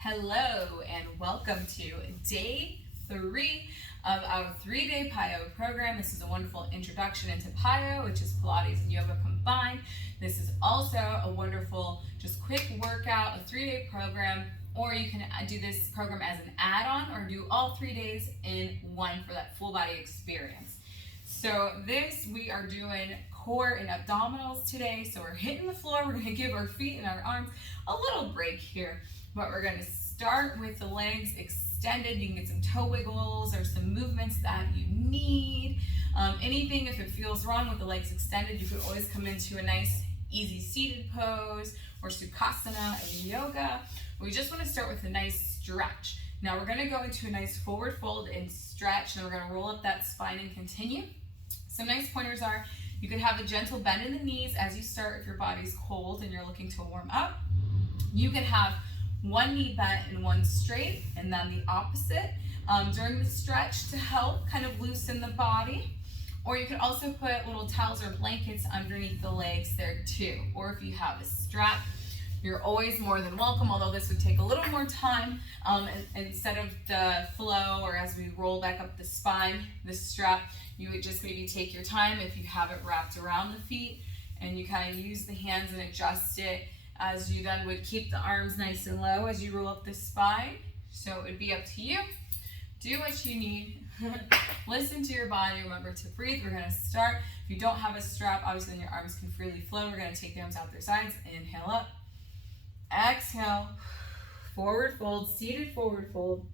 Hello and welcome to day 3 of our 3-day PiYo program. This is a wonderful introduction into PiYo, which is Pilates and Yoga combined. This is also a wonderful, just quick workout, a 3-day program, or you can do this program as an add-on or do all 3 days in one for that full body experience. So we are doing core and abdominals today. So we're hitting the floor. We're going to give our feet and our arms a little break here. But we're going to start with the legs extended. You can get some toe wiggles or some movements that you need. Anything, if it feels wrong with the legs extended, you could always come into a nice, easy seated pose or Sukhasana in yoga. We just want to start with a nice stretch. Now we're going to go into a nice forward fold and stretch, and we're going to roll up that spine and continue. Some nice pointers are, you could have a gentle bend in the knees as you start if your body's cold and you're looking to warm up. You can have one knee bent and one straight, and then the opposite during the stretch to help kind of loosen the body. Or you could also put little towels or blankets underneath the legs there too. Or if you have a strap, you're always more than welcome, although this would take a little more time. Instead of the flow or as we roll back up the spine, the strap, you would just maybe take your time if you have it wrapped around the feet, and you kind of use the hands and adjust it as you then would keep the arms nice and low as you roll up the spine. So it would be up to you. Do what you need. Listen to your body. Remember to breathe. We're going to start. If you don't have a strap, obviously then your arms can freely flow. We're going to take the arms out their sides. Inhale up. Exhale. Forward fold. Seated forward fold.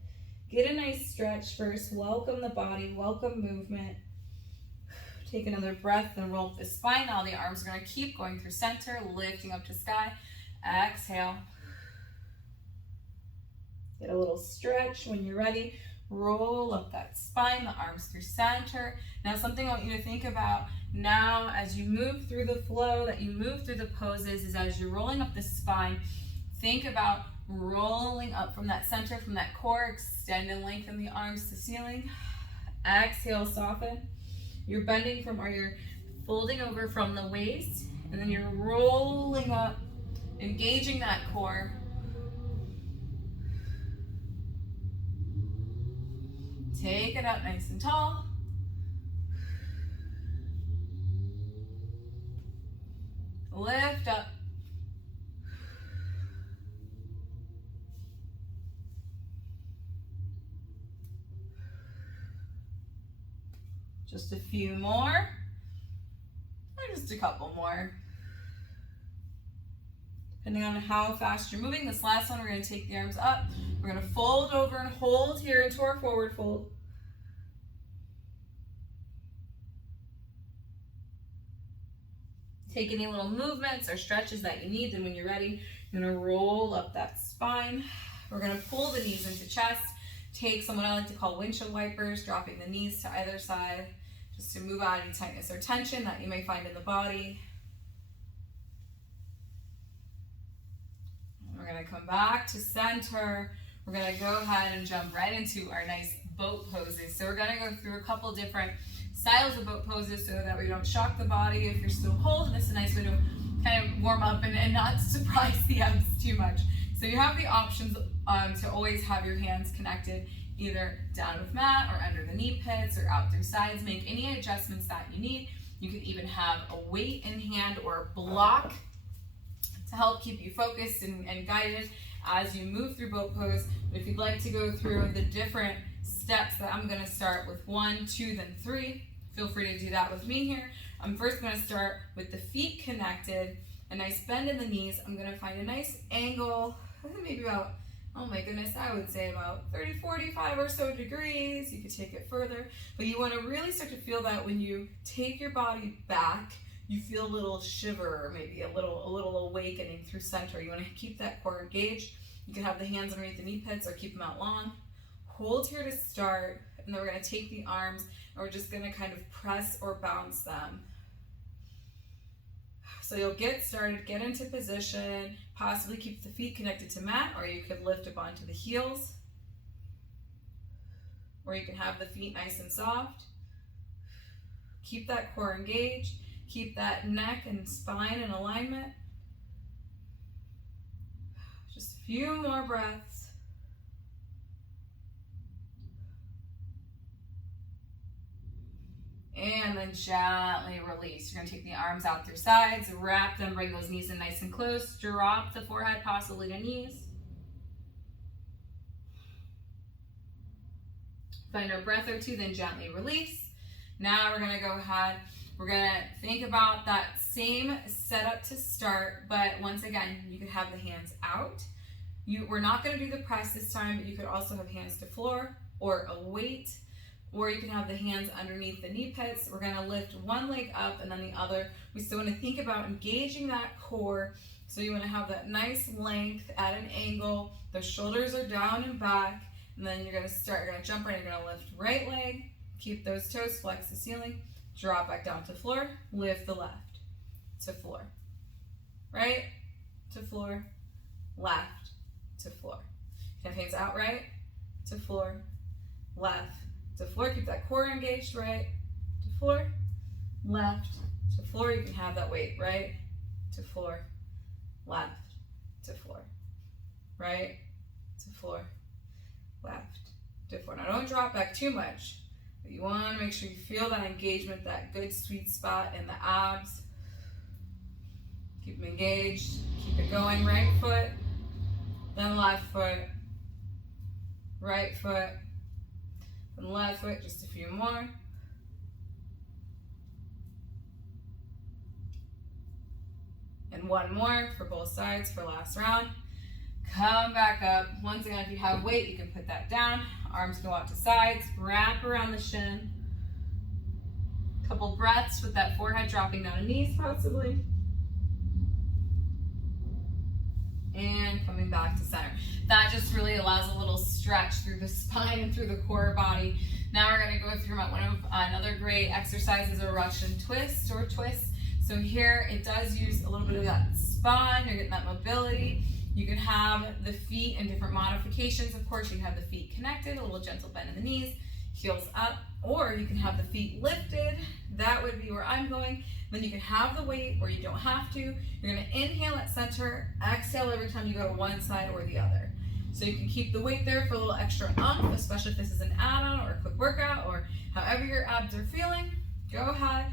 Get a nice stretch first. Welcome the body. Welcome movement. Take another breath and roll up the spine. Now the arms are going to keep going through center, lifting up to sky. Exhale. Get a little stretch. When you're ready, roll up that spine, the arms through center. Now something I want you to think about now as you move through the flow, that you move through the poses, is as you're rolling up the spine, think about rolling up from that center, from that core. Extend and lengthen the arms to the ceiling. Exhale, soften. You're bending from, or you're folding over from the waist, and then you're rolling up, engaging that core. Take it up nice and tall. Lift up. Just a few more, or just a couple more, depending on how fast you're moving. This last one, we're going to take the arms up. We're going to fold over and hold here into our forward fold. Take any little movements or stretches that you need, then when you're ready, you're going to roll up that spine. We're going to pull the knees into chest. Take some what I like to call windshield wipers, dropping the knees to either side, just to move out any tightness or tension that you may find in the body. And we're going to come back to center. We're going to go ahead and jump right into our nice boat poses. So we're going to go through a couple different styles of boat poses so that we don't shock the body if you're still holding. This is a nice way to kind of warm up and not surprise the abs too much. So you have the options to always have your hands connected either down with mat or under the knee pits or out through sides. Make any adjustments that you need. You could even have a weight in hand or a block to help keep you focused and guided as you move through boat pose. But if you'd like to go through the different steps that I'm going to start with 1, 2, then 3, feel free to do that with me here. I'm first going to start with the feet connected, a nice bend in the knees. I'm going to find a nice angle, maybe about, oh my goodness, I would say about 30, 45 or so degrees. You could take it further, but you want to really start to feel that when you take your body back, you feel a little shiver, or maybe a little awakening through center. You want to keep that core engaged. You can have the hands underneath the knee pits or keep them out long. Hold here to start, and then we're going to take the arms, and we're just going to kind of press or bounce them. So you'll get started, get into position, possibly keep the feet connected to mat, or you could lift up onto the heels, or you can have the feet nice and soft. Keep that core engaged, keep that neck and spine in alignment. Just a few more breaths. And then gently release. You're going to take the arms out through sides, wrap them, bring those knees in nice and close, drop the forehead, possibly to knees. Find a breath or two, then gently release. Now we're going to go ahead, we're going to think about that same setup to start, but once again, you could have the hands out. We're not going to do the press this time, but you could also have hands to floor or a weight, or you can have the hands underneath the knee pits. We're going to lift one leg up and then the other. We still want to think about engaging that core. So you want to have that nice length at an angle. The shoulders are down and back. And then you're going to jump right, you're going to lift right leg, keep those toes, flex the ceiling, drop back down to floor, lift the left to floor, right to floor, left to floor. Have hands out, right to floor, left to floor. Keep that core engaged, right to floor, left to floor. You can have that weight, right to floor, left to floor, right to floor, left to floor. Now don't drop back too much, but you want to make sure you feel that engagement, that good sweet spot in the abs. Keep them engaged, keep it going. Right foot, then left foot, right foot, then left foot. Just a few more. And one more for both sides for last round. Come back up. Once again, if you have weight, you can put that down. Arms go out to sides, wrap around the shin. Couple breaths with that forehead dropping down to knees possibly. And coming back to center. That just really allows a little stretch through the spine and through the core body. Now we're going to go through another great exercise is a Russian twist or twist. So here it does use a little bit of that spine. You're getting that mobility. You can have the feet in different modifications. Of course, you can have the feet connected, a little gentle bend in the knees, heels up, or you can have the feet lifted. That would be where I'm going. Then you can have the weight or you don't have to. You're going to inhale at center, exhale every time you go to one side or the other. So you can keep the weight there for a little extra oomph, especially if this is an add-on or a quick workout or however your abs are feeling. Go ahead,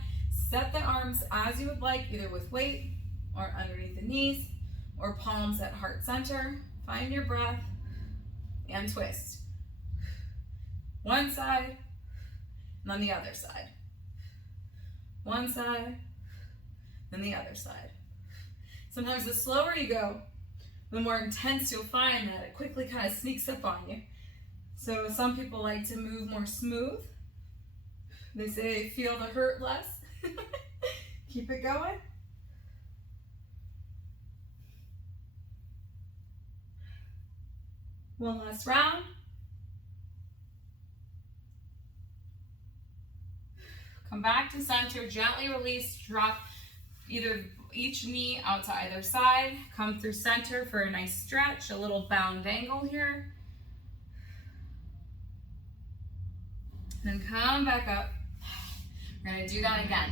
set the arms as you would like, either with weight or underneath the knees, or palms at heart center. Find your breath and twist. One side, and then the other side. One side, then the other side. Sometimes the slower you go, the more intense you'll find that it quickly kind of sneaks up on you. So some people like to move more smooth. They say they feel the hurt less. Keep it going. One last round. Come back to center, gently release, drop either each knee out to either side. Come through center for a nice stretch, a little bound angle here. Then come back up. We're gonna do that again.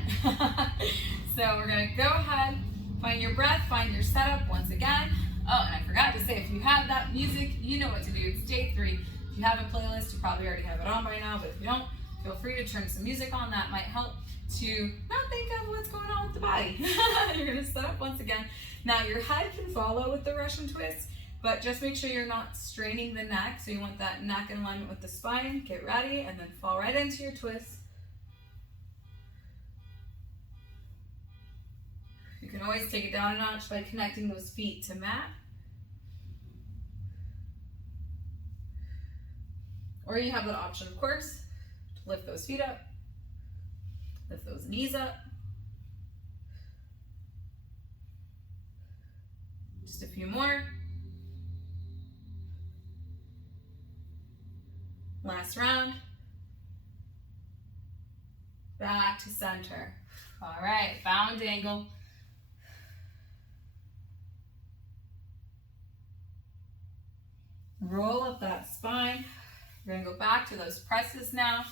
So we're gonna go ahead, find your breath, find your setup once again. Oh, and I forgot to say, if you have that music, you know what to do. It's day 3. If you have a playlist, you probably already have it on by now, but if you don't, feel free to turn some music on. That might help to not think of what's going on with the body. You're gonna set up once again. Now your head can follow with the Russian twist, but just make sure you're not straining the neck. So you want that neck in alignment with the spine. Get ready, and then fall right into your twist. You can always take it down a notch by connecting those feet to mat. Or you have that option, of course, to lift those feet up, lift those knees up. Just a few more. Last round. Back to center. All right, bound angle. Roll up that spine. We're gonna go back to those presses now.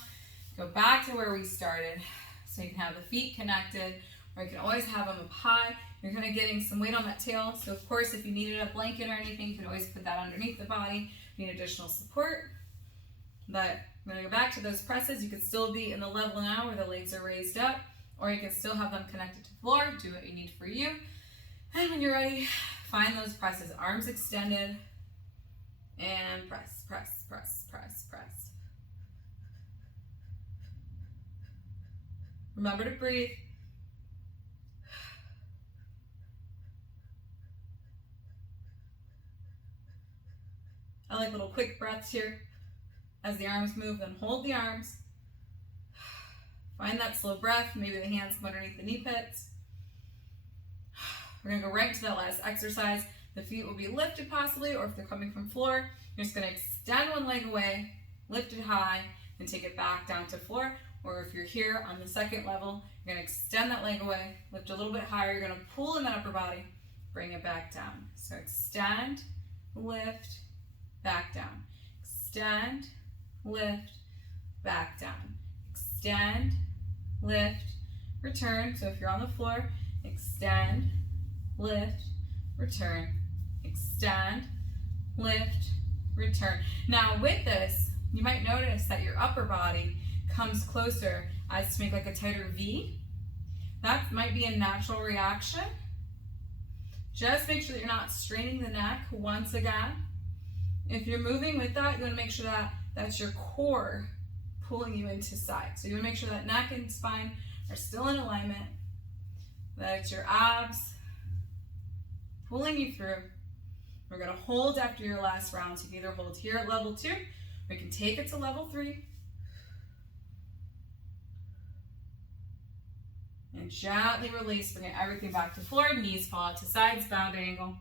Go back to where we started. So you can have the feet connected, or you can always have them up high. You're kind of getting some weight on that tail. So of course, if you needed a blanket or anything, you can always put that underneath the body. If you need additional support. But we're gonna go back to those presses. You could still be in the level now where the legs are raised up, or you can still have them connected to the floor. Do what you need for you. And when you're ready, find those presses. Arms extended, and press, press, press, press, press. Remember to breathe. I like little quick breaths here. As the arms move, then hold the arms. Find that slow breath. Maybe the hands come underneath the knee pits. We're gonna go right to that last exercise. The feet will be lifted possibly, or if they're coming from floor, you're just gonna extend one leg away, lift it high, and take it back down to floor. Or if you're here on the second level, you're gonna extend that leg away, lift a little bit higher. You're gonna pull in that upper body, bring it back down. So extend, lift, back down. Extend, lift, back down. Extend, lift, return. So if you're on the floor, extend, lift, return. Extend, lift, return. Now with this, you might notice that your upper body comes closer as to make like a tighter V. That might be a natural reaction. Just make sure that you're not straining the neck once again. If you're moving with that, you want to make sure that that's your core pulling you into side. So you want to make sure that neck and spine are still in alignment, that it's your abs pulling you through. We're going to hold after your last round. So you can either hold here at level 2, or you can take it to level 3. And gently release, bringing everything back to floor, knees fall out to sides, bound angle.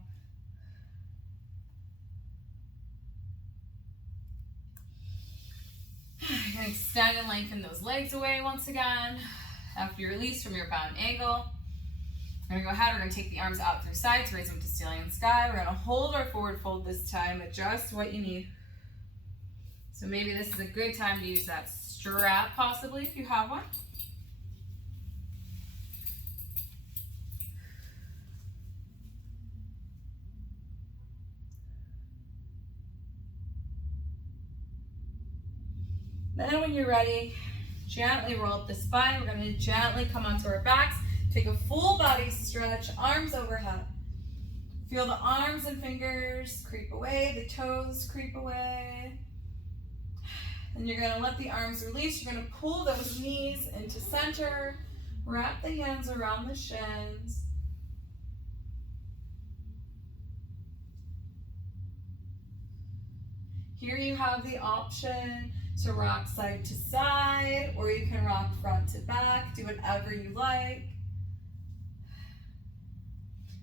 You're going to extend and lengthen those legs away once again. After you release from your bound angle, we're going to go ahead, we're going to take the arms out through sides, raise them to ceiling and sky. We're going to hold our forward fold this time, adjust what you need. So maybe this is a good time to use that strap possibly if you have one. Then when you're ready, gently roll up the spine. We're going to gently come onto our backs. Take a full body stretch, arms overhead. Feel the arms and fingers creep away, the toes creep away. And you're going to let the arms release. You're going to pull those knees into center. Wrap the hands around the shins. Here you have the option to rock side to side, or you can rock front to back. Do whatever you like.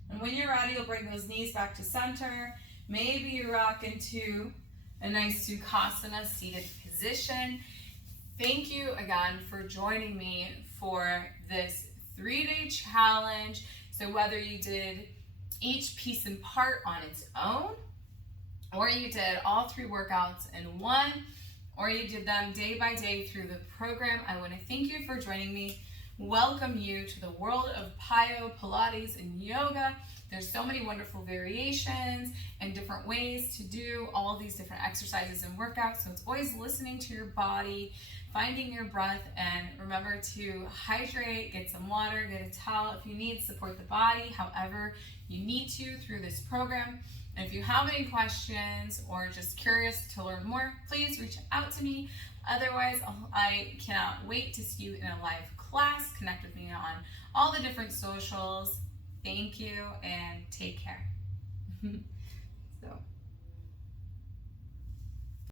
And when you're ready, you'll bring those knees back to center. Maybe you rock into a nice Sukhasana seated position. Thank you again for joining me for this 3-day challenge. So whether you did each piece in part on its own, or you did all 3 workouts in one, or you did them day by day through the program, I want to thank you for joining me. Welcome you to the world of PiYo, Pilates, and Yoga. There's so many wonderful variations and different ways to do all these different exercises and workouts. So it's always listening to your body, finding your breath, and remember to hydrate, get some water, get a towel. If you need, support the body however you need to through this program. And if you have any questions or just curious to learn more, please reach out to me. Otherwise, I cannot wait to see you in a live class. Connect with me on all the different socials. Thank you and take care.